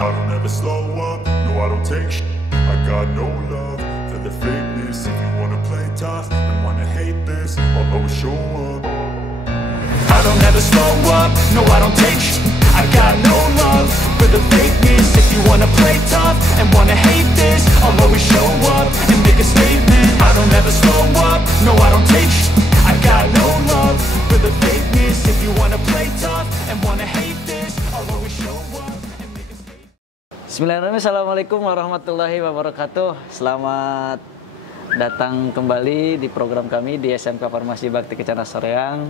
I don't ever slow up, no I don't take sh**. I got no love for the fakeness. If you wanna play tough and wanna hate this, I'll always show up. I don't ever slow up, no I don't take sh**. I got no love for the fakeness. If you wanna play tough and wanna hate this, I'll always show up and make a statement. I don't ever slow up, no I don't take sh**. I got no love for the fakeness. If you wanna play tough and wanna hate this, I'll always show up and make a statement. Bismillahirrahmanirrahim. Assalamualaikum warahmatullahi wabarakatuh. Selamat datang kembali di program kami di SMK Farmasi Bakti Kencana Soreang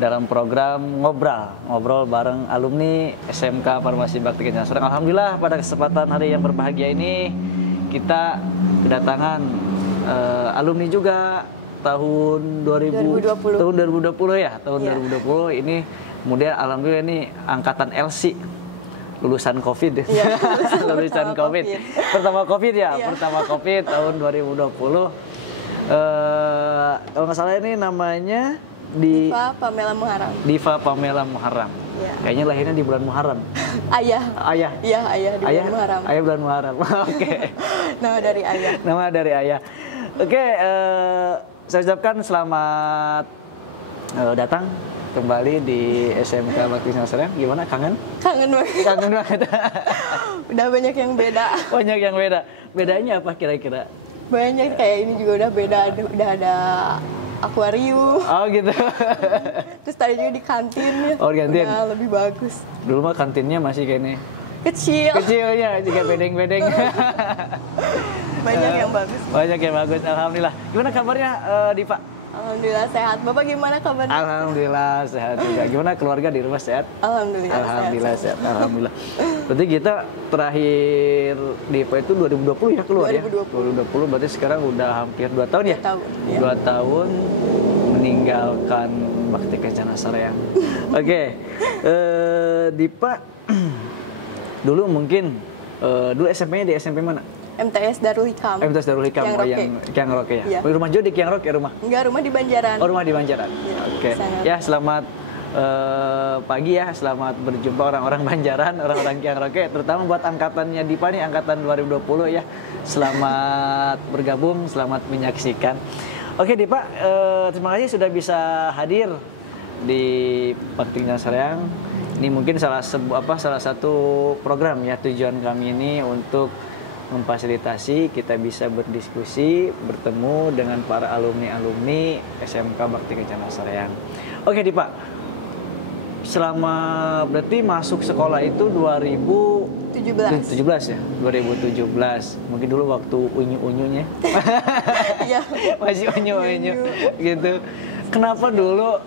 dalam program ngobrol bareng alumni SMK Farmasi Bakti Kencana Soreang. Alhamdulillah pada kesempatan hari yang berbahagia ini kita kedatangan alumni juga tahun 2020 ya, tahun 2020 ini. Kemudian alhamdulillah ini angkatan LC lulusan COVID. Ya, lulusan COVID. Pertama COVID ya, pertama COVID tahun 2020. Kalau nggak salah ini namanya Diva Pamela Muharram. Diva Pamela Muharram. Ya. Kayaknya lahirnya di bulan Muharram. Ayah. Iya, ayah di bulan Muharram. Ayah bulan Muharram. Oke. Nama dari ayah. Nama dari ayah. Oke, saya ucapkan selamat datang kembali di SMK Bakti Kencana Soreang. Gimana, kangen? Kangen banget. Kangen banget. Udah banyak yang beda. Banyak yang beda. Bedanya apa kira-kira? Banyak, kayak ini juga udah beda. Udah ada akuarium. Oh gitu. Terus tadi juga di kantin. Oh, di kantin. Udah lebih bagus. Dulu mah kantinnya masih kayak nih. Kecilnya juga bedeng-bedeng. Banyak yang bagus. Banyak yang bagus, alhamdulillah. Gimana kabarnya, Diva? Alhamdulillah sehat. Bapak gimana kabarnya? Alhamdulillah sehat juga. Gimana keluarga di rumah sehat? Alhamdulillah sehat. Alhamdulillah. Berarti kita terakhir Diva itu 2020 ya keluar 2020. ya? 2020 berarti sekarang udah hampir 2 tahun ya? 2 tahun. 2 tahun meninggalkan Bakti Kencana Soreang. Oke. Diva dulu mungkin dulu SMP-nya di SMP mana? MTS Darul Hikam. MTS Darul Hikam yang Kiang Roke ya. Iya. Rumah Jo di Kiang Roke ya rumah? Enggak, rumah di Banjaran. Oh, rumah di Banjaran. Ya, Oke. Ya, selamat pagi ya. Selamat berjumpa orang-orang Banjaran, orang-orang Kiang Roke, terutama buat angkatannya Diva nih, angkatan 2020 ya. Selamat bergabung, selamat menyaksikan. Oke, Diva, terima kasih sudah bisa hadir di Bakti Kencana Soreang. Ini mungkin salah satu program ya, tujuan kami ini untuk memfasilitasi kita bisa berdiskusi, bertemu dengan para alumni-alumni SMK Bakti Kencana Soreang. Oke, Diva, selama berarti masuk sekolah itu 2017 ya? 2017. Mungkin dulu waktu unyu-unyunya. Iya. Masih unyu-unyu gitu. Kenapa dulu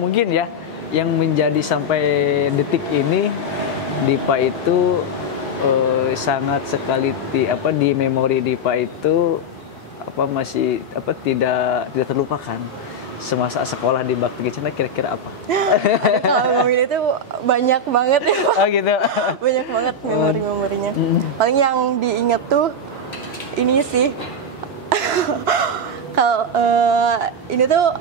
mungkin ya yang menjadi sampai detik ini Diva itu sangat sekali di memori Diva itu masih tidak terlupakan semasa sekolah di Bakti Kencana, kira-kira apa? Kalau ngomongin itu banyak banget ya Pak. Oh gitu. Banyak banget memori-memorinya. Paling yang diinget tuh ini sih. Kalau ini tuh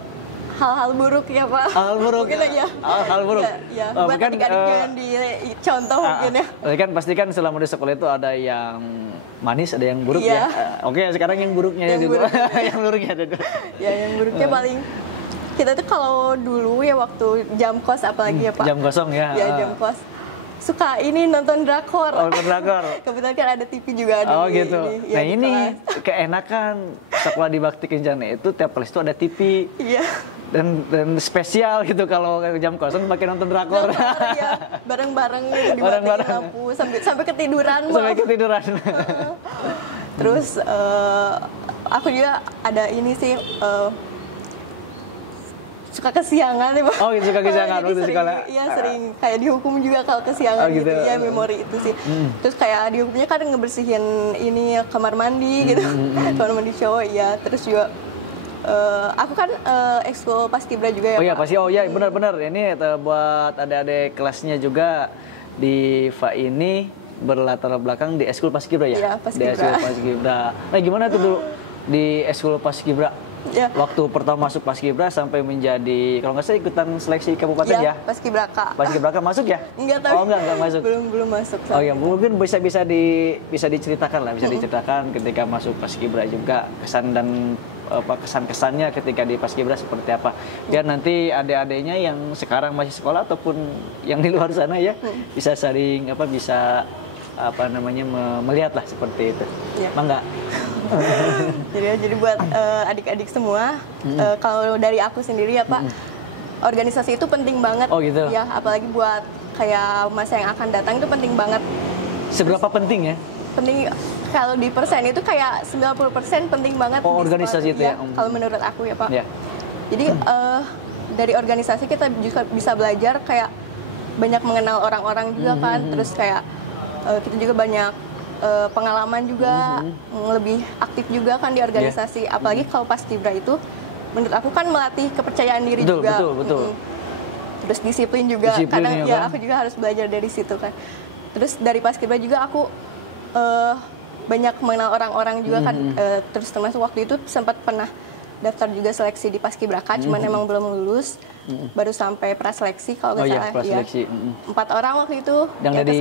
hal-hal buruk ya Pak. Hal buruk. Mungkin ya. Hal buruk. Ya, buat adik-adik jangan dicontoh mungkin ya. Kan pasti kan selama di sekolah itu ada yang manis, ada yang buruk ya. Oke, sekarang yang buruknya yang dulu. buruk. Yang buruknya dulu. Ya, yang buruknya paling kita tuh kalau dulu ya waktu jam kos apalagi ya Pak. Jam kosong ya. Ya, jam kos. Suka ini nonton drakor. Oh, nonton drakor. Kebetulan kan ada TV juga ada. Oh gitu. Ya, ini keenakan sekolah di Bakti Kencana itu tiap kelas itu ada TV. Iya. Dan spesial gitu kalau jam kosong pakai nonton drakor. Ya, bareng-bareng gitu di Bareng-bareng. lampu sampai ketiduran. Sampai ketiduran. Terus aku juga ada ini sih suka kesiangan ya Pak. Oh gitu, suka kesiangan waktu sekolah. Iya, sering kayak dihukum juga kalau kesiangan gitu. Ya, memori itu sih. Terus kayak dihukumnya kan ngebersihin ini kamar mandi gitu. Kamar mandi cowok ya. Terus juga aku kan ekskul paskibra juga ya Oh iya, Pak. pasti. Oh iya, benar-benar. Ini buat adik-adik kelasnya juga di FA ini berlatar belakang di ekskul paskibra ya? Iya, paskibra. Di ekskul paskibra. Nah, gimana tuh dulu di ekskul paskibra? Ya. Waktu pertama masuk Paskibra sampai menjadi, kalau nggak salah ikutan seleksi kabupaten ya? Paskibraka. Paskibraka masuk ya? Enggak tahu. Oh enggak masuk. Belum masuk. Oh ya, mungkin bisa diceritakan lah, bisa diceritakan ketika masuk Paskibra juga kesan dan kesan-kesannya ketika di Paskibra seperti apa. Biar nanti adik-adiknya yang sekarang masih sekolah ataupun yang di luar sana ya bisa saling melihat lah seperti itu. Ya. Mangga. Jadi buat adik-adik semua, kalau dari aku sendiri ya Pak, organisasi itu penting banget. Oh gitu. Ya, apalagi buat kayak masa yang akan datang itu penting banget. Seberapa penting ya? Penting kalau di persen itu kayak 90% penting banget. Oh, organisasi itu ya. Kalau menurut aku ya Pak. Ya. Jadi dari organisasi kita juga bisa belajar kayak banyak mengenal orang-orang juga kan, terus kayak kita juga banyak pengalaman juga, lebih aktif juga kan di organisasi. Apalagi kalau Paskibra itu menurut aku kan melatih kepercayaan diri juga. Betul. Terus disiplin juga. Kadang ya aku juga harus belajar dari situ kan. Terus dari Paskibra juga aku banyak mengenal orang-orang juga kan. Terus termasuk waktu itu sempat pernah daftar juga seleksi di Paskibraka, cuman emang belum lulus. Baru sampai praseleksi kalau nggak salah. Praseleksi. Ya. 4 orang waktu itu yang dari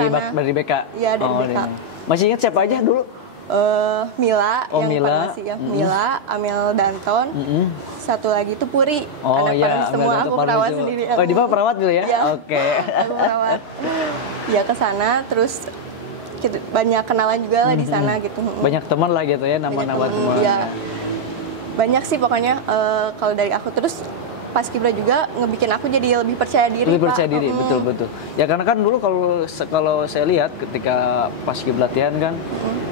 BK. Iya, dari BK. Masih ingat siapa aja dulu? Mila, Mila. Mila, Amel Danton, satu lagi itu Puri. Oh iya, semua aku perawat sendiri. Oh, di bawah perawat dulu ya? Oke. Aku perawat. Ya ke sana, terus banyak kenalan juga lah di sana gitu. Banyak teman lah gitu ya, nama-nama teman. Iya. Banyak sih pokoknya kalau dari aku. Terus Paskibra juga ngebikin aku jadi lebih percaya diri. Lebih percaya diri, betul. Ya karena kan dulu kalau saya lihat ketika Paskibra latihan kan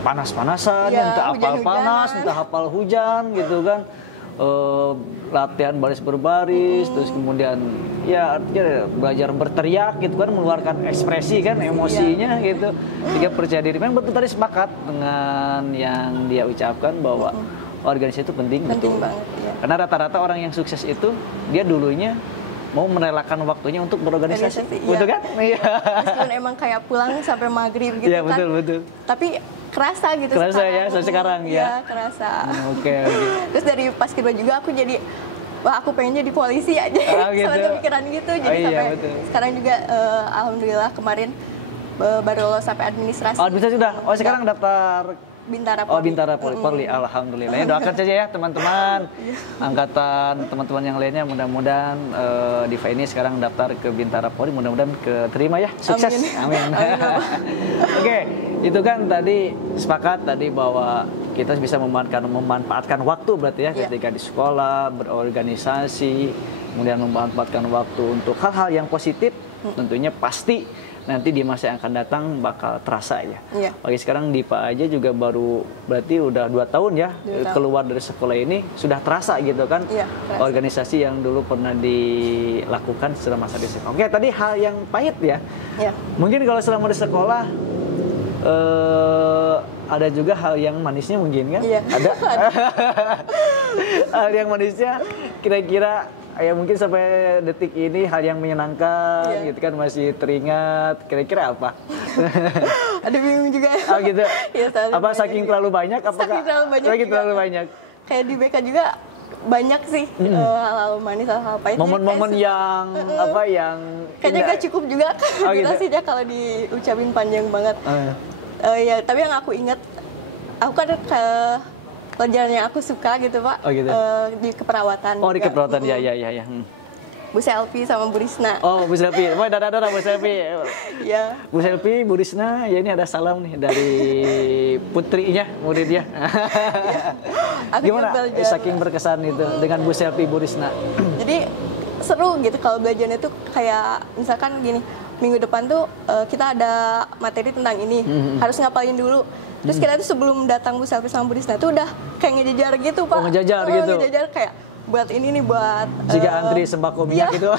panas-panasan, entah hafal panas, entah hafal hujan gitu kan. Latihan baris berbaris, terus kemudian ya artinya belajar berteriak gitu kan, mengeluarkan ekspresi kan, emosinya gitu. Sehingga percaya diri. Memang betul tadi sepakat dengan yang dia ucapkan bahwa organisasi itu penting betul. Banget, ya. Karena rata-rata orang yang sukses itu dia dulunya mau merelakan waktunya untuk berorganisasi, betul kan? Iya. Meskipun emang kayak pulang sampai maghrib gitu kan. Iya betul. Tapi kerasa gitu. Kerasa sekarang. Ya, sekarang ya. Iya kerasa. Oke. Terus dari Paskibra juga aku jadi, wah aku pengen jadi polisi aja. Gitu. Soalnya kepikiran gitu. Jadi sampai sekarang juga alhamdulillah kemarin baru lolos sampai administrasi. Oh administrasi sudah. Oh sekarang daftar Bintara Polri. Oh Bintara Polri, alhamdulillah. Ya, doakan saja ya teman-teman, angkatan teman-teman yang lainnya, mudah-mudahan Diva ini sekarang daftar ke Bintara Polri, mudah-mudahan keterima ya, sukses. Amin. Oke, itu kan tadi sepakat tadi bahwa kita bisa memanfaatkan waktu berarti ya ketika di sekolah, berorganisasi, kemudian memanfaatkan waktu untuk hal-hal yang positif, tentunya pasti nanti di masa yang akan datang bakal terasa ya. Bagi sekarang Diva aja juga baru berarti udah 2 tahun ya keluar dari sekolah ini, sudah terasa gitu kan organisasi yang dulu pernah dilakukan selama masa di sekolah. Oke, tadi hal yang pahit ya. Mungkin kalau selama di sekolah ada juga hal yang manisnya mungkin kan? Ada. Hal yang manisnya kira-kira ya mungkin sampai detik ini hal yang menyenangkan gitu kan masih teringat, kira-kira apa? Ada bingung juga ya. Oh gitu. Ya, apa saking terlalu banyak? Saking terlalu banyak. Kayak di BK juga banyak sih hal-hal manis, hal-hal pahit. Momen-momen yang yang kayaknya gak cukup juga kan durasinya kalau diucapin panjang banget. Ya tapi yang aku ingat, aku kan pelajaran yang aku suka gitu Pak, di keperawatan. Oh di keperawatan, ya. Bu Selvi sama Bu Risna. Oh Bu Selvi, dadah Bu Selvi. Iya. Bu Selvi, Bu Risna, ya ini ada salam nih dari putrinya, muridnya. Gimana saking berkesan itu dengan Bu Selvi, Bu Risna? Jadi seru gitu kalau belajarnya tuh kayak misalkan gini, minggu depan tuh kita ada materi tentang ini, harus ngapalin dulu. Terus kita tuh sebelum datang Bu Selvi sama Bu Risna tuh udah kayak ngejajar gitu Pak. Oh ngejajar gitu? Ngejajar kayak buat ini nih, buat jika antri sembako minyak gitu.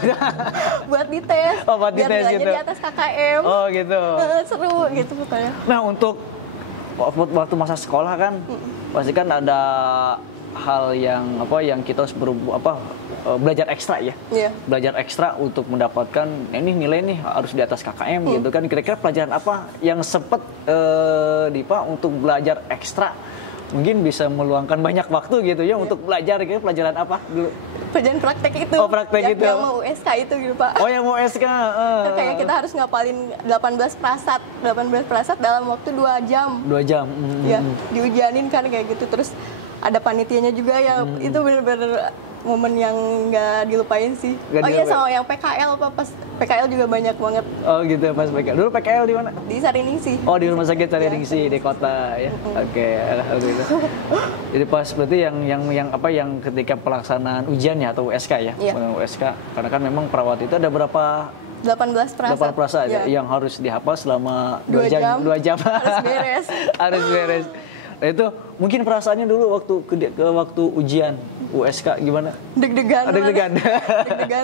Buat dites. Oh buat dites gitu? Biar di atas KKM. Oh gitu. Seru gitu pokoknya. Nah untuk waktu masa sekolah kan pasti kan ada hal yang yang kita harus belajar ekstra ya. Belajar ekstra untuk mendapatkan ini nilai nih harus di atas KKM gitu kan. Kira-kira pelajaran apa yang sempat Diva untuk belajar ekstra mungkin bisa meluangkan banyak waktu gitu ya untuk belajar gitu. Pelajaran apa dulu? Pelajaran praktek itu. Oh, praktek itu. Yang mau USK itu gitu, Pak. Oh, yang mau SK. Kayak kita harus ngapalin 18 prasat dalam waktu 2 jam. 2 jam. Ya, diujianin kan kayak gitu. Terus ada panitianya juga yang itu bener-bener momen yang nggak dilupain sih. Iya, sama yang PKL, Pak. Pas PKL juga banyak banget. Oh gitu, pas PKL. Dulu PKL di mana? Di Sariningsih. Oh, di rumah sakit Sariningsih di kota ya. Oke, alhamdulillah. Jadi pas berarti yang ketika pelaksanaan ujiannya atau USK ya, USK. Karena kan memang perawat itu ada berapa 18 prasat yang harus dihafal selama 2 jam. 2 jam. Harus beres. Harus beres. Nah, itu mungkin perasaannya dulu waktu ujian USK gimana? Deg-degan. Deg-degan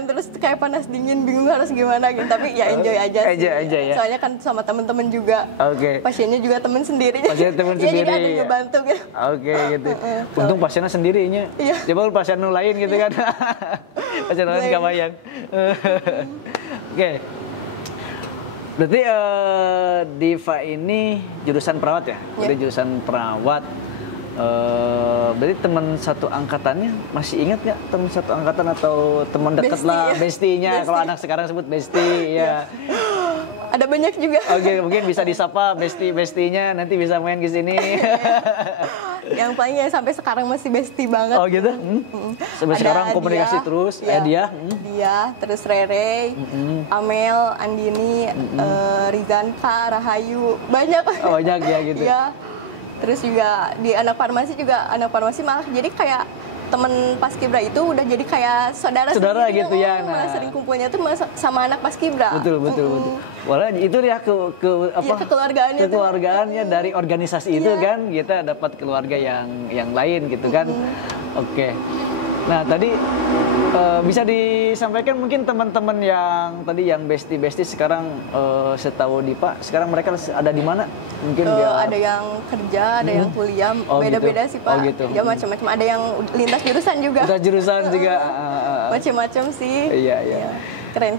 Terus kayak panas dingin, bingung harus gimana gitu. Tapi ya enjoy aja sih. Ya. Soalnya kan sama teman-teman juga. Oke. Pasiennya juga teman sendiri. Pasien teman sendiri. Jadi ada yang ngebantu gitu. Oke, gitu. Untung pasiennya sendirinya. Iya. Coba pasien lain gitu kan. Pasien lain enggak bayang. Oke. Berarti Diva ini jurusan perawat ya? Jadi jurusan perawat. Berarti teman satu angkatannya masih ingat nggak teman satu angkatan atau teman dekat lah, bestinya? Kalau anak sekarang sebut besti ya. Ada banyak juga. Oke, mungkin bisa disapa bestinya nanti bisa main ke sini. Yang paling ya sampai sekarang masih besti banget. Oh gitu. Sampai sekarang komunikasi terus. Dia, terus Rere, Amel, Andini, Rizanka, Rahayu, banyak. Oh, banyak ya gitu. Iya. Terus juga di anak farmasi malah jadi kayak temen Paskibra itu udah jadi kayak saudara gitu ya. Malah sering kumpulnya tuh sama anak Paskibra. Betul. Walau itu ya kekeluargaannya dari organisasi itu kan kita dapat keluarga yang lain gitu kan. Oke. Nah, tadi bisa disampaikan mungkin teman-teman yang tadi yang besti sekarang setahu Dipa sekarang mereka ada di mana? Mungkin ada yang kerja, ada yang kuliah, beda-beda gitu. sih Pak. Gitu. Ya macam-macam. Ada yang lintas jurusan juga. Macam-macam sih. Iya. Keren.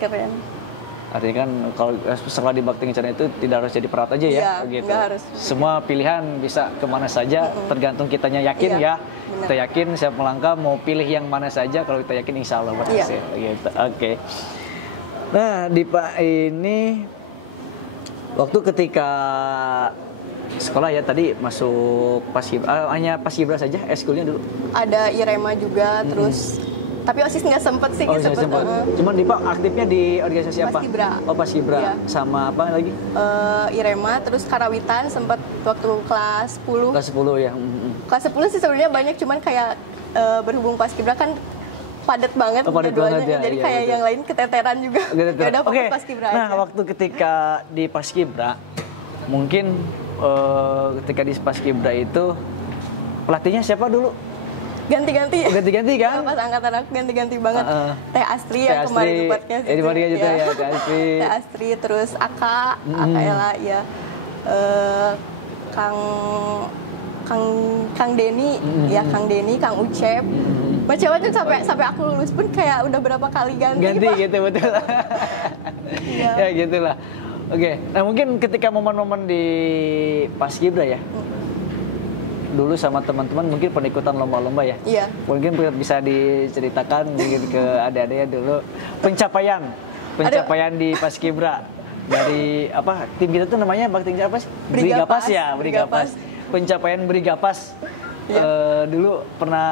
Artinya kan kalau sekolah di Bakti Kencana itu tidak harus jadi perawat aja ya, gitu. Harus. Semua pilihan bisa kemana saja, tergantung kitanya yakin ya. Benar. Kita yakin siap melangkah mau pilih yang mana saja, kalau kita yakin insya Allah berhasil. Gitu. Oke. Nah, Dipa ini waktu ketika sekolah ya tadi masuk Paskibra, hanya Paskibra saja, eskulnya dulu? Ada Irema juga, terus tapi OSIS nggak sempet sih. Sempet. Cuman Dipa aktifnya di organisasi apa? Paskibra. Oh, Paskibra. Iya. Sama apa lagi? Irema, terus Karawitan sempet waktu kelas 10. Kelas 10 ya. Kelas 10 sih sebenarnya banyak, cuman kayak berhubung Paskibra kan padat banget jadwalnya. Jadi kayak yang lain keteteran juga. Gak ada fokus Paskibra aja. Nah, waktu ketika di Paskibra, mungkin ketika di Paskibra itu pelatihnya siapa dulu? Ganti-ganti kan? Pas angkatan aku ganti-ganti banget. Teh Astri yang kemarin di podcast itu. Ya, Teh Astri, terus Aka Ella ya. Kang Deni, Kang Deni, Kang Ucep. Macam-macam sampai aku lulus pun kayak udah berapa kali ganti gitu, betul. Ya gitulah. Oke. Nah, mungkin ketika momen-momen di Paskibra ya. Dulu sama teman-teman mungkin pernah ikutan lomba-lomba ya? Iya. Mungkin bisa diceritakan mungkin ke adik-adiknya dulu pencapaian di Paskibra dari apa tim kita tuh namanya Bakti apa sih? Brigapas ya, Brigapas. Pencapaian Brigapas. Dulu pernah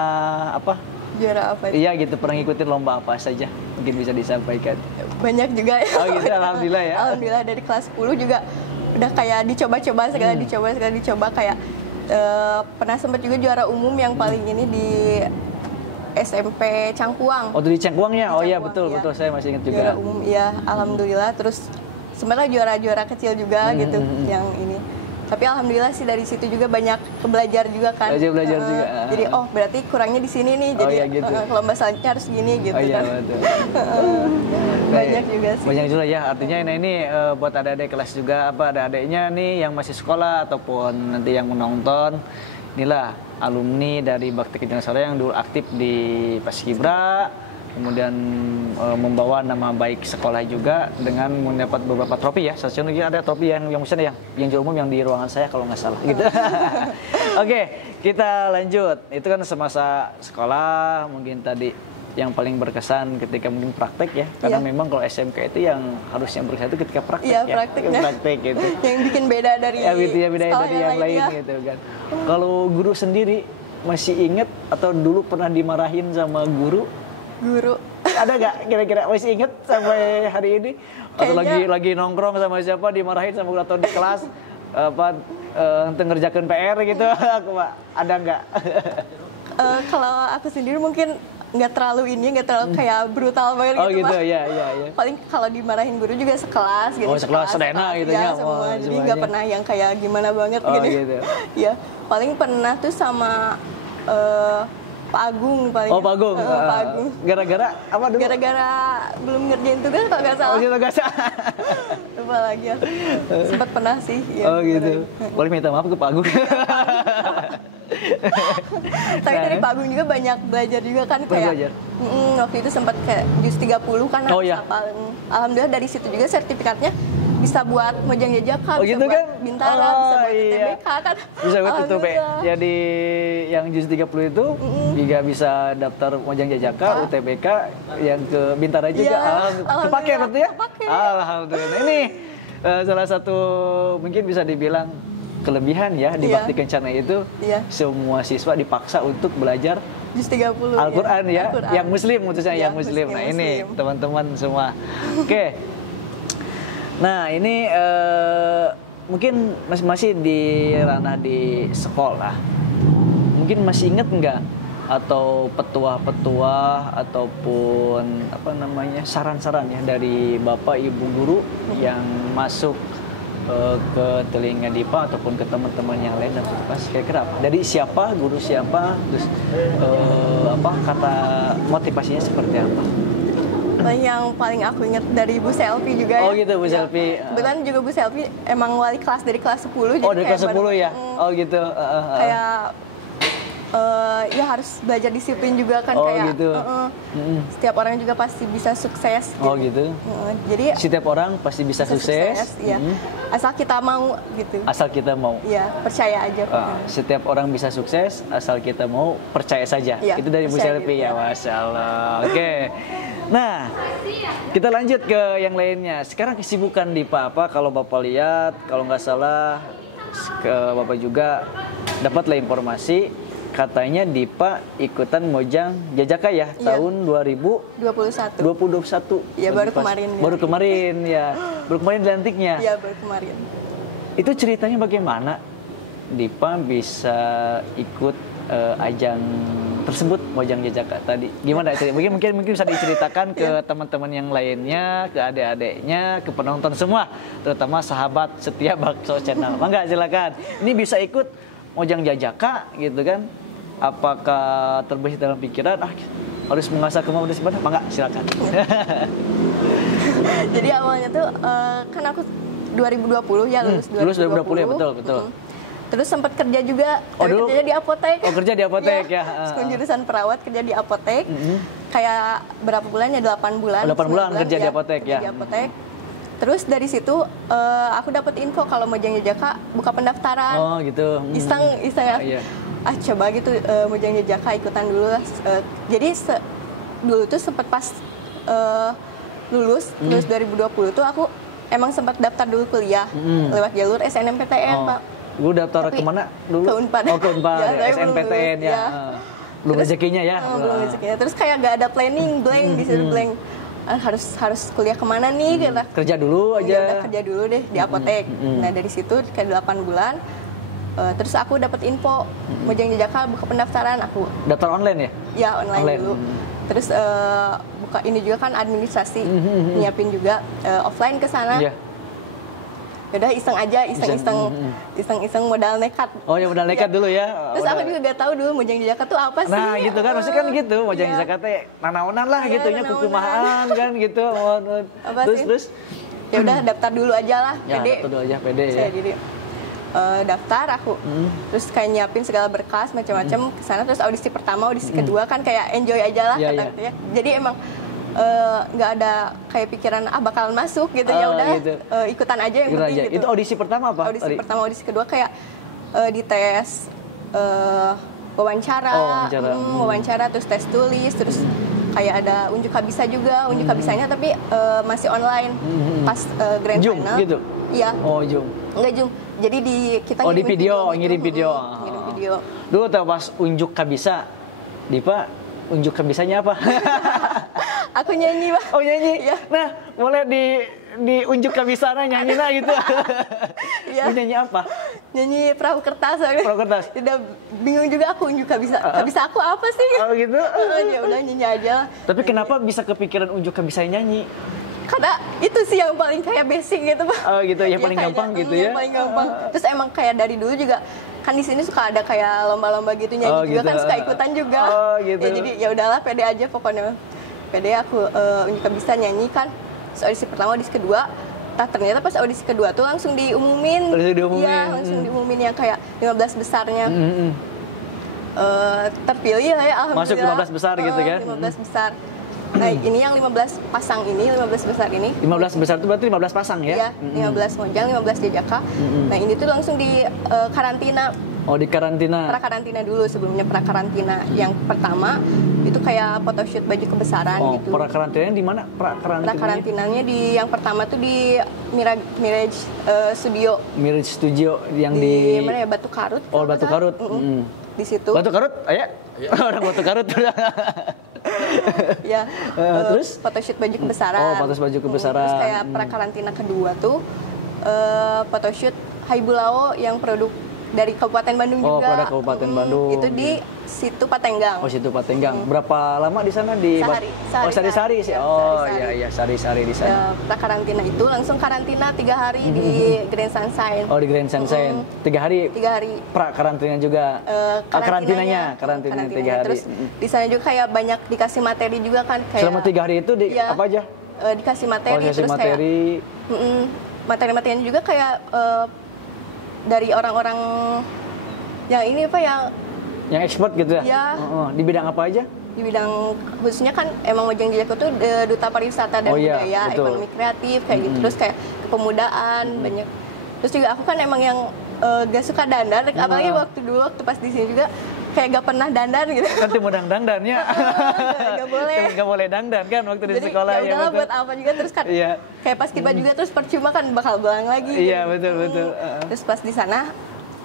apa? Juara apa? Iya gitu, pernah ngikutin lomba apa saja? Mungkin bisa disampaikan. Banyak juga ya. Oh gitu, alhamdulillah ya. Alhamdulillah dari kelas 10 juga udah kayak dicoba-coba sekali dicoba kayak pernah sempat juga juara umum yang paling ini di SMP Cangkuang. Oh, di Cangkuang ya? Oh iya betul saya masih ingat juga. Juara umum iya, alhamdulillah. Terus sebenarnya juara kecil juga gitu yang ini. Tapi alhamdulillah sih dari situ juga banyak belajar juga kan. Belajar juga. Jadi berarti kurangnya di sini nih. Jadi gitu. lomba selanjutnya harus gini gitu iya, kan. Betul. Banyak juga sih. Banyak juga ya. Artinya ini buat adik-adik kelas juga ada adiknya nih yang masih sekolah ataupun nanti yang menonton. Inilah alumni dari Bakti Kencana yang dulu aktif di Paskibra kemudian membawa nama baik sekolah juga dengan mendapat beberapa trofi ya. Salah satunya ada trofi yang misalnya yang juara umum yang di ruangan saya kalau nggak salah gitu. Oke, kita lanjut. Itu kan semasa sekolah, mungkin tadi yang paling berkesan ketika mungkin praktek ya, karena memang kalau SMK itu yang harusnya berkesan itu ketika praktek praktek gitu. Yang bikin beda dari beda dari yang lain gitu kan. Kalau guru sendiri masih inget atau dulu pernah dimarahin sama guru? Ada nggak kira-kira masih inget sampai hari ini? Atau lagi nongkrong sama siapa dimarahin sama guru atau di kelas untuk ngerjakan PR gitu? Aku ada nggak? Kalau aku sendiri mungkin nggak terlalu kayak brutal banget gitu. Oh gitu, ya. Paling kalau dimarahin guru juga sekelas gitu. Oh sekelas sedena gitu ya. Semua. Jadi nggak pernah yang kayak gimana banget gitu. Ya, paling pernah tuh sama Pak Agung paling. Oh Pak Agung. Pak Agung. Gara-gara apa dulu? Gara-gara belum ngerjain tugas kalau nggak salah. Oh gitu nggak salah. Lupa lagi ya. Sempat pernah sih. Ya, oh gitu. Boleh minta maaf ke Pak Agung. Tapi dari Pak Agung juga banyak belajar juga kan kayak. Waktu itu sempat kayak JUS 30 kan harus hafal. Alhamdulillah dari situ juga sertifikatnya bisa buat Mojang Jajaka, bisa gitu buat kan? Bintara, bisa buat UTBK kan. Bisa buat UTB. Jadi yang JUS 30 itu juga bisa daftar Mojang Jajaka, UTBK, yang ke Bintara juga. Kepake berarti ya? Alhamdulillah. Ini salah satu mungkin bisa dibilang kelebihan ya di Bakti Kencana itu. Semua siswa dipaksa untuk belajar JUS 30 Al-Quran yang muslim khususnya yang muslim. Nah ini teman-teman semua. Oke. Nah ini mungkin masih di ranah di sekolah. Mungkin masih inget nggak atau petua-petua ataupun saran-saran ya dari Bapak Ibu guru yang masuk ke telinga Dipa ataupun ke teman-teman yang lain dan pas kira-kira apa? Dari siapa, guru siapa, terus kata motivasinya seperti apa? Yang paling aku ingat dari Bu Selvi juga. Oh gitu, Bu Selvi. Kebetulan juga Bu Selvi emang wali kelas dari kelas 10. Oh dari kelas 10 ya? Oh gitu. Kayak ya harus belajar disiplin juga kan kayak gitu. Setiap orang juga pasti bisa sukses. Oh gitu. Jadi setiap orang pasti bisa sukses. Ya. Asal kita mau gitu. Asal kita mau. Ya, percaya aja. Setiap orang bisa sukses asal kita mau, percaya saja. Ya, itu dari Bu Selvi ya, Masya Allah. Oke. Nah, kita lanjut ke yang lainnya. Sekarang kesibukan Dipa apa? Kalau Bapak lihat, kalau nggak salah, ke Bapak juga dapatlah informasi katanya Dipa ikutan Mojang Jajaka ya tahun 2021. Ya baru kemarin. Baru kemarin ya. Baru kemarin dilantiknya. Ya baru kemarin. Itu ceritanya bagaimana Dipa bisa ikut ajang tersebut Mojang Jajaka tadi? Gimana cerita? Mungkin bisa diceritakan ke teman-teman yang lainnya, ke adik-adiknya, ke penonton semua, terutama sahabat setia Bakso Channel. Mangga silakan. Ini bisa ikut Mojang Jajaka gitu kan? Apakah terbesit dalam pikiran harus mengasah kemampuan sebenarnya? Mangga silakan. Jadi awalnya tuh kan aku 2020 ya lulus 2020. Lulus 2020 ya betul. Terus sempat kerja juga, kerjanya di apotek. Oh kerja di apotek ya. Jurusan perawat, kerja di apotek. Kayak berapa bulan ya? 8 bulan. 8 bulan kerja di apotek ya. Di apotek. Terus dari situ aku dapat info kalau Mojang Jajaka buka pendaftaran. Oh gitu. Iseng ya. Coba gitu Mojang Jajaka ikutan dulu lah. Jadi dulu tuh sempat pas lulus 2020 tuh aku emang sempat daftar dulu kuliah lewat jalur SNMPTN, Pak. Gue daftar kemana dulu? Ke Unpad. Oh, ke Unpad, ya, SNPTN ya. Belum rezekinya ya. Belum rezekinya. Terus kayak gak ada planning, blank di situ blank. Harus kuliah kemana nih? Kita kerja dulu aja. Ya udah kerja dulu deh di apotek. Nah dari situ kayak 8 bulan. Terus aku dapat info Mojang Jajaka buka pendaftaran. Aku daftar online ya? Ya online dulu. Terus buka ini juga kan administrasi, nyiapin juga offline ke sana. Udah iseng aja, iseng modal nekat. Oh ya modal nekat dulu ya. Terus aku juga gak tahu dulu Mojang Jajaka tuh apa sih. Nah gitu kan, maksudnya kan gitu, Mojang Jajaka teh nanaonan lah gitu nya kukumahan kan gitu. Terus ya udah daftar dulu aja lah, pede. Daftar dulu aja, pede ya. Jadi daftar aku. Terus kayak nyiapin segala berkas macam-macam ke sana, terus audisi pertama, audisi kedua kan kayak enjoy aja lah kata ya. Jadi emang nggak ada kayak pikiran bakalan masuk gitu, ya udah gitu. Ikutan aja yang penting gitu. Itu audisi pertama apa? Audisi pertama, audisi kedua kayak dites wawancara, terus tes tulis, terus kayak ada unjuk kabisa juga, unjuk kabisanya tapi masih online. Pas grand final gitu? Iya. Oh, Zoom. Enggak Zoom, jadi kita di video, ngirim video. Ngirim video. Dulu tuh pas unjuk kabisa, Dipa unjuk kabisanya apa? Aku nyanyi, Pak. Oh, nyanyi? Iya. Nah, boleh di unjuk kabisana nyanyi lah gitu. Iya. Nyanyi apa? Nyanyi perahu kertas. Perahu kertas. Udah bingung juga aku unjuk kabisa. Kabisa aku apa sih? Oh gitu? Ya udah nyanyi aja. Tapi kenapa bisa kepikiran unjuk kabisa nyanyi? Karena itu sih yang paling kayak basic gitu, Pak. Oh gitu, yang ya, paling gampang gitu ya? Yang paling gampang. Terus emang kayak dari dulu juga, kan di sini suka ada kayak lomba-lomba gitu nyanyi juga gitu. Kan suka ikutan juga. Oh gitu. Ya jadi ya udahlah pede aja pokoknya. Pede aku unjuk kabisa nyanyi kan. Terus audisi pertama, audisi kedua. Ternyata pas audisi kedua tuh langsung diumumin. Iya, langsung diumumin yang kayak 15 besarnya. Terpilih lah ya, alhamdulillah. Masuk 15 besar gitu kan? 15 besar. Nah, ini yang 15 pasang ini, 15 besar ini. 15 besar itu berarti 15 pasang ya? Iya, 15 mojang, 15 jajaka. Nah, ini tuh langsung di karantina. Oh, di karantina. Pra-karantina dulu, sebelumnya pra-karantina. Yang pertama itu kayak photoshoot baju kebesaran gitu. Oh, pra-karantinanya di mana? Pra-karantinanya di yang pertama tuh di Mirage Studio. Mirage Studio yang di mana ya? Batu Karut. Oh, Batu Karut. Di situ. Batu Karut? Ayo. Orang Batu Karut. Ya. Terus photoshoot baju kebesaran. Oh, photoshoot baju kebesaran. Terus kayak pra-karantina kedua tuh photoshoot Haibulao yang produk dari Kabupaten Bandung juga. Oh, produk Kabupaten Bandung. Itu di Situ Patenggang. Oh, Situ Patenggang. Berapa lama di sana di Sehari sih. Oh, iya sehari-hari di sana. Pra-karantina itu langsung karantina 3 hari di Grand Sunshine. Oh, di Grand Sunshine. 3 hari. 3 hari. Pra-karantina juga. Karantinanya 3 hari. Terus di sana juga kayak banyak dikasih materi juga kan kayak. Selama 3 hari itu apa aja? Dikasih materi, terus materi. Kayak materi-materinya juga kayak dari orang-orang yang ini apa yang expert gitu ya? Iya. Di bidang apa aja? Di bidang khususnya kan emang Mojang Jejaka tuh duta pariwisata dan budaya, ekonomi kreatif kayak gitu. Terus kayak kepemudaan banyak. Terus juga aku kan emang yang gak suka dandan, apalagi waktu pas di sini juga kayak gak pernah dandan gitu. Kan tim udang dandannya. Gak boleh. Gak boleh dandan kan waktu di sekolah. Jadi ya udahlah buat apa juga terus kan. Kayak pas kita juga terus percuma kan bakal belang lagi. Iya betul. Terus pas di sana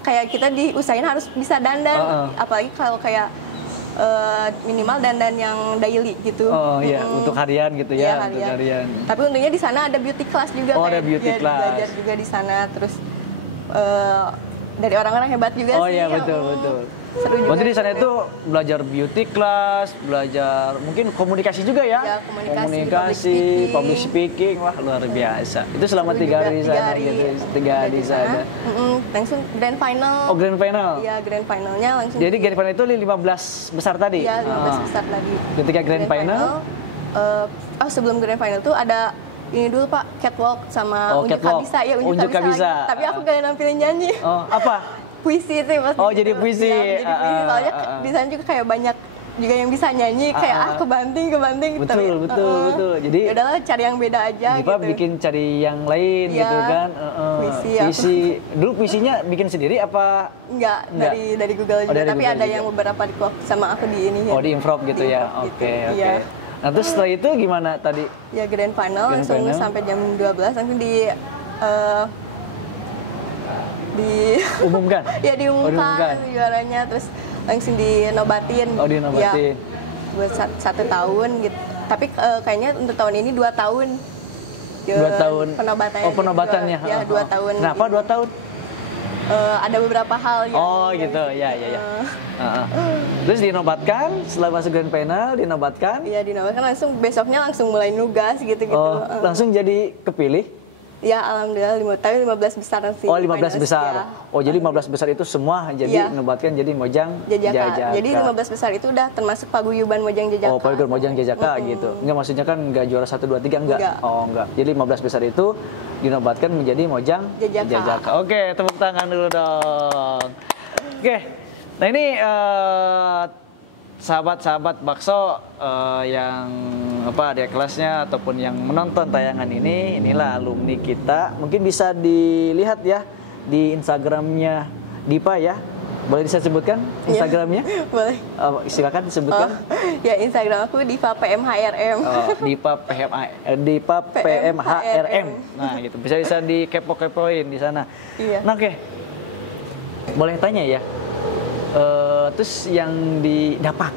kayak kita diusahain harus bisa dandan. Apalagi kalau kayak minimal dandan yang daily gitu. Oh iya, untuk harian gitu ya. Untuk harian. Tapi untungnya di sana ada beauty class juga. Oh, ada beauty class. Belajar juga di sana. Terus dari orang-orang hebat juga sih. Oh iya betul. Seru juga. Berarti di sana itu belajar beauty class, belajar mungkin komunikasi juga ya? Ya komunikasi, public speaking, wah luar biasa. Itu selama 3 hari di sana gitu, 3 hari di sana. Langsung grand final. Oh grand final? Iya grand finalnya langsung. Jadi grand final itu 15 besar tadi? Iya 15 besar tadi. Ketika grand final? Sebelum grand final tuh ada ini dulu Pak, catwalk sama unjuk kabisa. Ya unjuk kabisa. Tapi aku gak nampilin nyanyi. Oh apa? Puisi sih mas. Oh jadi puisi. Ya, jadi puisi. Soalnya di sana juga kayak banyak juga yang bisa nyanyi kayak kebanting. Betul. Jadi ya udahlah cari yang beda aja gitu. Bikin cari yang lain gitu kan. Puisi. Dulu puisinya bikin sendiri apa? Enggak. Dari Google juga. Tapi ada yang beberapa di sama aku di ini. Oh di improv gitu ya. Oke. Nah terus setelah itu gimana tadi? Ya grand final langsung sampai jam 12 langsung diumumkan? Ya diumumkan juaranya, terus langsung dinobatin. Oh dinobatin. Ya, buat 1 tahun gitu. Tapi kayaknya untuk tahun ini 2 tahun. 2 tahun? Penobatannya. Oh penobatannya? Ya 2 tahun. Kenapa 2 tahun? Ada beberapa hal yang... Oh gitu, ya. Terus dinobatkan, setelah masuk grand final dinobatkan? Iya dinobatkan, besoknya langsung mulai nugas gitu-gitu. Oh, langsung jadi kepilih? Ya alhamdulillah, tapi 15 besar sih. Oh 15 besar. Ya. Oh jadi 15 besar itu semua jadi dinobatkan jadi Mojang Jejaka. Jadi 15 besar itu udah termasuk paguyuban Mojang Jejaka. Oh paguyuban Mojang Jejaka gitu. Enggak maksudnya kan enggak juara 1 2 3 enggak. Oh enggak. Jadi 15 besar itu dinobatkan menjadi Mojang Jajaka. Oke, tepuk tangan dulu dong. Oke, nah ini sahabat-sahabat bakso yang adik kelasnya ataupun yang menonton tayangan ini, inilah alumni kita. Mungkin bisa dilihat ya di Instagramnya Dipa ya. Boleh bisa sebutkan Instagramnya? Ya, boleh. Silakan disebutkan. Ya, Instagram aku Dipa PMHRM. Dipa PMHRM. Nah, gitu. Bisa di kepo-kepoin di sana. Iya. Nah, oke. Boleh tanya ya. Terus yang didapat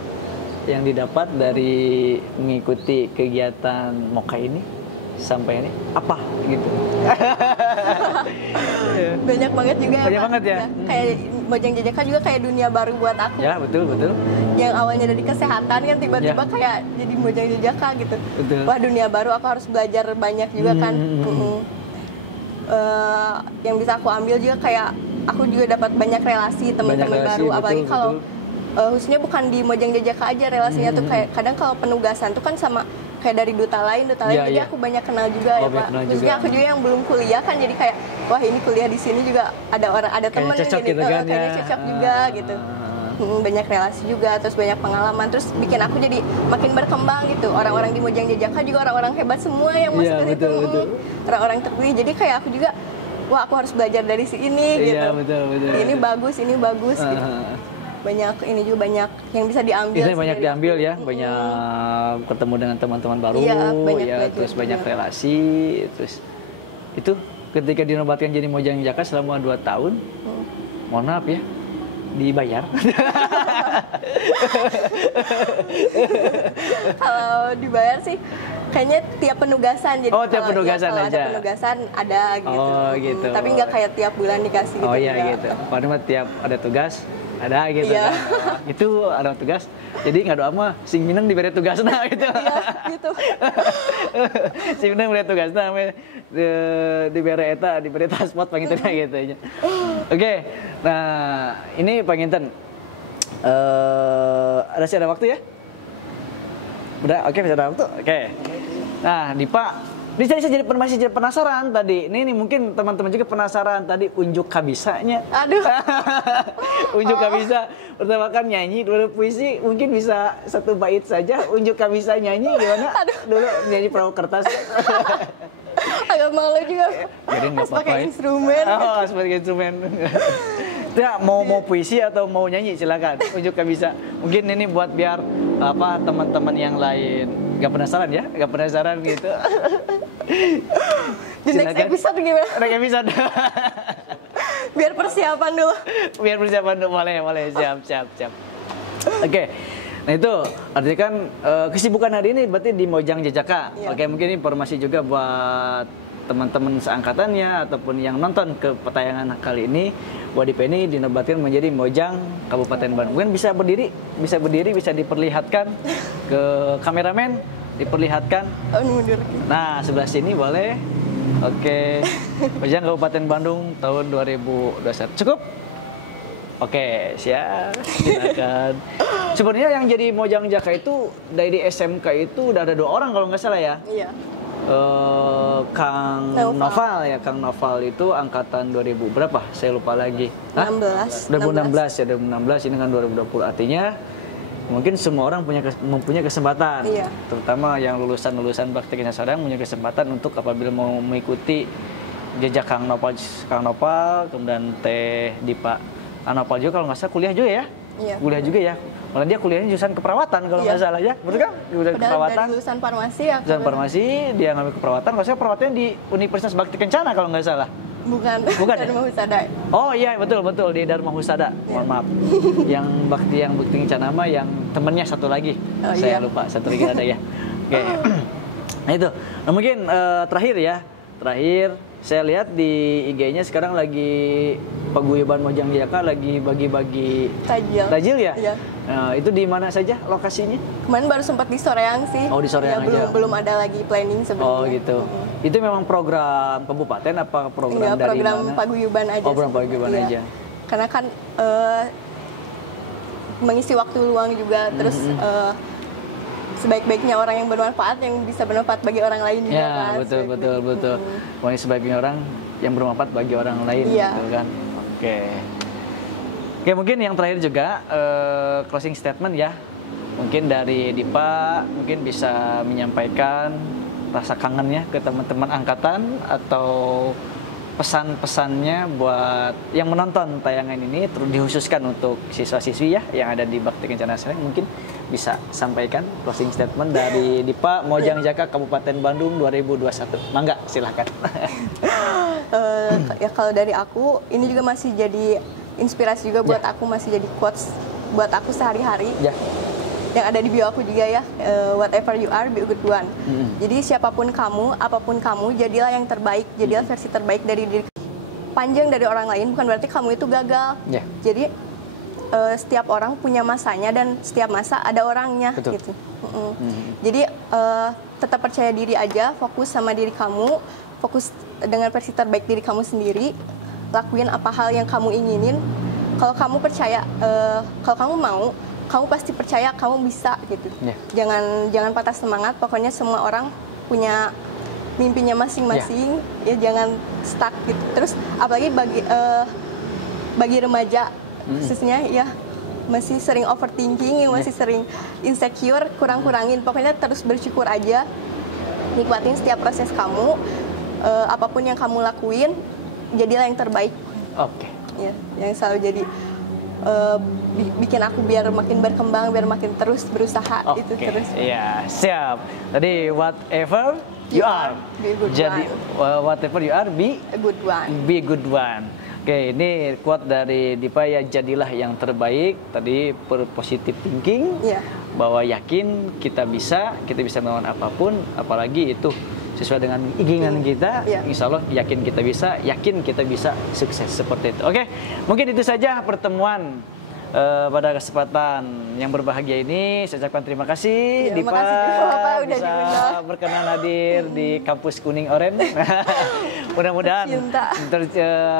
dari mengikuti kegiatan Moka ini sampai ini apa gitu? Banyak banget juga. Banyak banget ya. Kayak Mojang Jajaka juga kayak dunia baru buat aku. Ya, betul. Yang awalnya dari kesehatan kan tiba-tiba kayak jadi Mojang Jajaka gitu. Betul. Wah, dunia baru, aku harus belajar banyak juga kan. Yang bisa aku ambil juga kayak aku juga dapat banyak relasi teman-teman baru, apalagi kalau khususnya bukan di Mojang Jajaka aja relasinya tuh kayak kadang kalau penugasan tuh kan sama kayak dari duta lain jadi aku banyak kenal juga ya Pak. Khususnya aku juga yang belum kuliah kan jadi kayak wah ini kuliah di sini juga ada temen cocok jadi gitu kan, kayaknya cocok juga gitu. Banyak relasi juga, terus banyak pengalaman, terus bikin aku jadi makin berkembang gitu. Orang-orang di Mojang Jajaka juga orang-orang hebat semua yang masuk ke situ, orang-orang terpilih. Jadi kayak aku juga, wah aku harus belajar dari si ini gitu. Betul. Ini bagus gitu. Banyak ini juga banyak yang bisa diambil. Ini banyak diambil ya, banyak ketemu dengan teman-teman baru, terus banyak relasi, terus itu ketika dinobatkan jadi Mojang Jajaka selama 2 tahun, mohon maaf ya, dibayar. Kalau dibayar sih kayaknya tiap penugasan jadi tiap penugasan kalau aja. ada penugasan ada gitu. Gitu. Tapi nggak kayak tiap bulan dikasih gitu. Gitu. Padahal tiap ada tugas ada gitu kan. Itu ada tugas. Jadi nggak doa mah sing minang diberi tugas gitu. Iya, gitu. Sing minang diberi tugas diberi transport pangintennya gitu aja. Oke. Nah, ini panginten ada waktu ya? Udah, oke, bisa ada waktu. Oke. Nah, Dipa, ini saya masih jadi penasaran tadi. Ini mungkin teman-teman juga penasaran tadi unjuk kabisanya. Aduh. Unjuk kabisa. Pertama kan nyanyi, dulu puisi mungkin bisa 1 bait saja. Unjuk kabisa nyanyi gimana? Aduh. Dulu nyanyi perahu kertas. Agak malu juga. Harus pakai instrumen. Harus pakai instrumen. Ya, mau puisi atau mau nyanyi silakan. Unjuk kabisa. Mungkin ini buat biar teman-teman yang lain gak penasaran gitu. Di next episode gimana? Next episode. Biar persiapan dulu. Boleh. Siap. Oke. Nah itu artinya kan kesibukan hari ini berarti di Mojang Jajaka. Iya. Oke, mungkin informasi juga buat teman-teman seangkatannya ataupun yang nonton ke tayangan kali ini, bahwa Dipa ini dinobatkan menjadi Mojang Kabupaten Bandung. Mungkin bisa berdiri, bisa diperlihatkan ke kameramen, diperlihatkan. Mundur. Nah, sebelah sini boleh. Oke. Mojang Kabupaten Bandung tahun 2021. Cukup? Oke, siap. Silakan. Sebenarnya yang jadi Mojang Jajaka itu dari SMK itu udah ada 2 orang kalau nggak salah ya. Iya. Kang Noval itu angkatan 2000 berapa? Saya lupa lagi. 2016 ya, 2016 ini kan 2020. Artinya mungkin semua orang mempunyai kesempatan. Iya. Terutama yang lulusan Bakti Kenyasarang punya kesempatan untuk apabila mau mengikuti jejak Kang Noval, kemudian Teh Dipa. Kang Noval juga kalau nggak salah kuliah juga ya. Iya. Kuliah juga ya. Malah dia kuliahnya jurusan keperawatan kalau nggak salah ya. Betul kan? Jurusan keperawatan. Dari lulusan farmasi ya. Jurusan farmasi, dia ngambil keperawatan. Kalau saya perawatannya di Universitas Bakti Kencana kalau nggak salah. Bukan Dharma Husada. Oh iya, betul di Dharma Husada. Mohon maaf. Yang Bakti Kencana mah yang temennya satu lagi. Saya lupa, satu lagi ada ya. Oke. Nah itu. Nah, mungkin terakhir saya lihat di IG-nya sekarang lagi Paguyuban Mojang Jajaka lagi bagi-bagi tajil ya? Iya. Nah, itu di mana saja lokasinya? Kemarin baru sempat di Soreang sih. Oh, di Soreang aja. Belum ada lagi planning sebenarnya. Oh, gitu. Itu memang program kabupaten apa program dari program mana? Paguyuban aja. Oh, program Paguyuban aja. Karena kan mengisi waktu luang juga, terus sebaik-baiknya orang yang bermanfaat yang bisa bermanfaat bagi orang lain juga Ya, kan. betul. Pokoknya sebaiknya orang yang bermanfaat bagi orang lain gitu kan. Oke, mungkin yang terakhir juga closing statement ya. Mungkin dari Dipa mungkin bisa menyampaikan rasa kangennya ke teman-teman angkatan atau pesan-pesannya buat yang menonton tayangan ini, terus dikhususkan untuk siswa-siswi ya yang ada di Bakti Kencana Sreng, mungkin bisa sampaikan closing statement dari Dipa Mojang Jaka Kabupaten Bandung 2021. Mangga, silahkan. Ya kalau dari aku ini juga masih jadi inspirasi juga buat aku, masih jadi quotes buat aku sehari-hari. Ya. Yang ada di bio aku juga ya, whatever you are, be a good one. Jadi siapapun kamu, apapun kamu, jadilah yang terbaik, jadilah versi terbaik dari diri. Panjang dari orang lain bukan berarti kamu itu gagal. Yeah. Jadi setiap orang punya masanya dan setiap masa ada orangnya. Betul. Gitu. Jadi tetap percaya diri aja, fokus sama diri kamu, fokus dengan versi terbaik diri kamu sendiri, lakuin apa hal yang kamu inginin. Kalau kamu percaya, kalau kamu mau, kamu pasti percaya kamu bisa gitu. Yeah. Jangan patah semangat. Pokoknya semua orang punya mimpinya masing-masing. Yeah. Ya jangan stuck gitu. Terus apalagi bagi remaja khususnya ya masih sering overthinking, masih sering insecure, kurang-kurangin. Pokoknya terus bersyukur aja. Nikmatin setiap proses kamu. Apapun yang kamu lakuin, jadilah yang terbaik. Oke. Ya, yang selalu jadi bikin aku biar makin berkembang, biar makin terus berusaha. Itu terus. Iya, siap. Tadi whatever you are, be a good jadi whatever you are, be a good one. Be a good one. Oke, ini quote dari Dipa ya, jadilah yang terbaik. Tadi positive thinking, bahwa yakin kita bisa melawan apapun, apalagi itu sesuai dengan keinginan kita. Insya Allah yakin kita bisa sukses seperti itu. Oke, mungkin itu saja pertemuan pada kesempatan yang berbahagia ini. Saya ucapkan terima kasih Dipa, bisa berkenan hadir di kampus Kuning Oren. Mudah-mudahan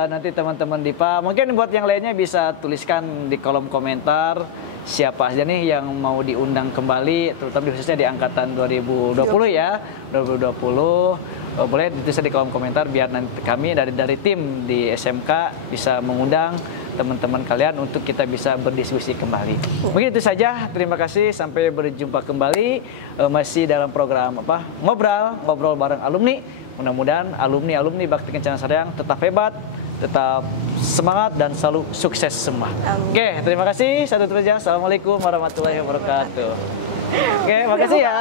nanti teman-teman Dipa, mungkin buat yang lainnya bisa tuliskan di kolom komentar siapa aja nih yang mau diundang kembali, terutama khususnya di angkatan 2020 ya, 2020. Boleh ditulis di kolom komentar biar nanti kami dari tim di SMK bisa mengundang teman-teman kalian untuk kita bisa berdiskusi kembali. Mungkin itu saja. Terima kasih. Sampai berjumpa kembali masih dalam program ngobrol bareng alumni. Mudah-mudahan alumni Bakti Kencana Sreng tetap hebat, tetap semangat dan selalu sukses semua. Oke, terima kasih. Satu terus ya. Assalamualaikum warahmatullahi wabarakatuh. Oke, makasih ya.